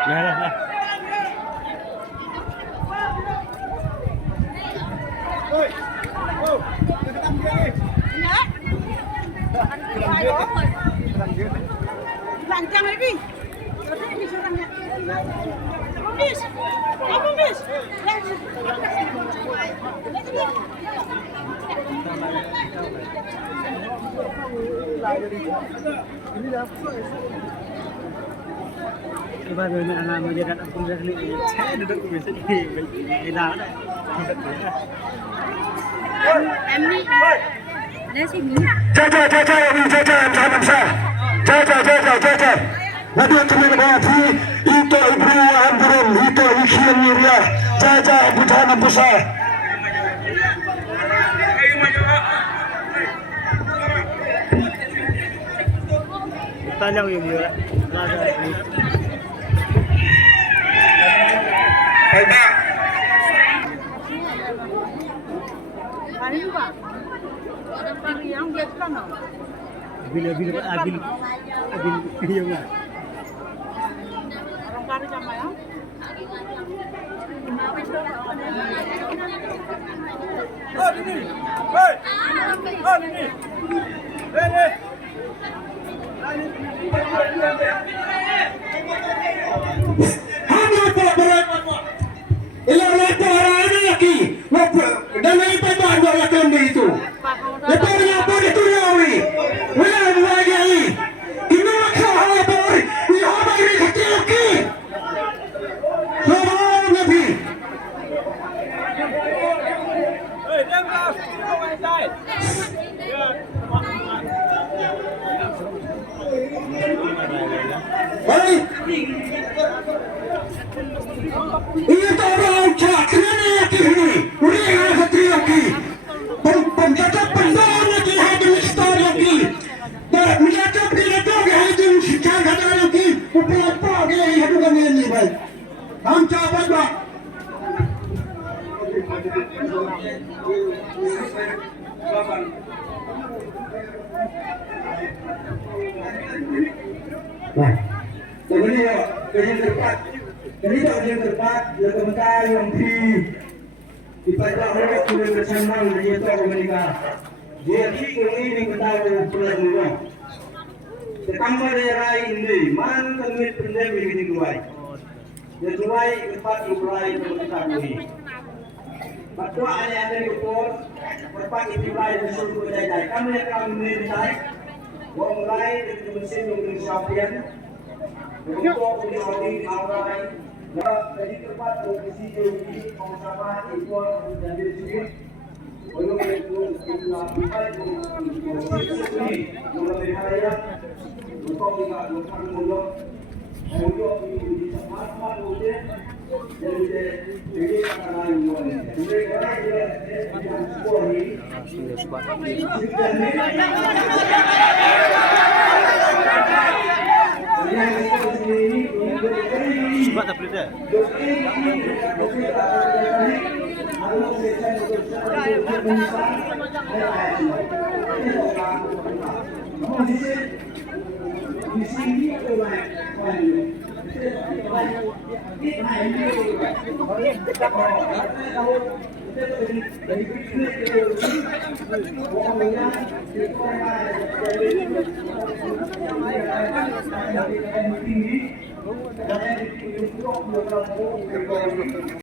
Lah lah lah. Lancang lagi. Bis. Apa bis? Coba dulu anak menjadi anak muda ini. Saya duduk biasa di enak deh. Em đi. Đây xin nghỉ. Jaja jangan besar. Jaja. Nanti kami berhati itu ibu amburan itu ikhyan mirya. Jaja ibu jangan besar. Tanjang yang dia. Baik. Hari ini Pak. Ada pagi yang dia kan. Bila yang mana? Orang kari sama ya. Hanya berat. Ilang lato orang lagi. Dan itu baru akan itu. Lepas apa itu nawi? Wala lagi. Ini kau hafal. Ini apa ini kecil lagi? Sabar nabi. Baik. Ini orang cak kerana lagi ini. Uriah hati lagi. Penjaga pendor lagi hadir star lagi. Dan menjaga penjaga hadir secara kata lagi. Apa dia hidup kami ini baik. Angka apa? Nah, kemudian yang keempat, yang keempat yang dipakai oleh kulit bersama yaitu Amerika. Dia ini ketahui pulau dulu. Ketambah daerah ini, man kemit pandemi ini dua. Dia dua empat mulai berketahui. Batu ada di pos, berpak itu mulai disuruh berjaya. Kami akan menilai, mulai dari mesin untuk sapian, untuk menjadi awal. Jadi tempat lokasi ini sama itu dan di sini belum dilakukan mulai hari untuk dilakukan mulut untuk di tempat mulut jadi akan mulai Sebab tak boleh dah. tinggi dan yang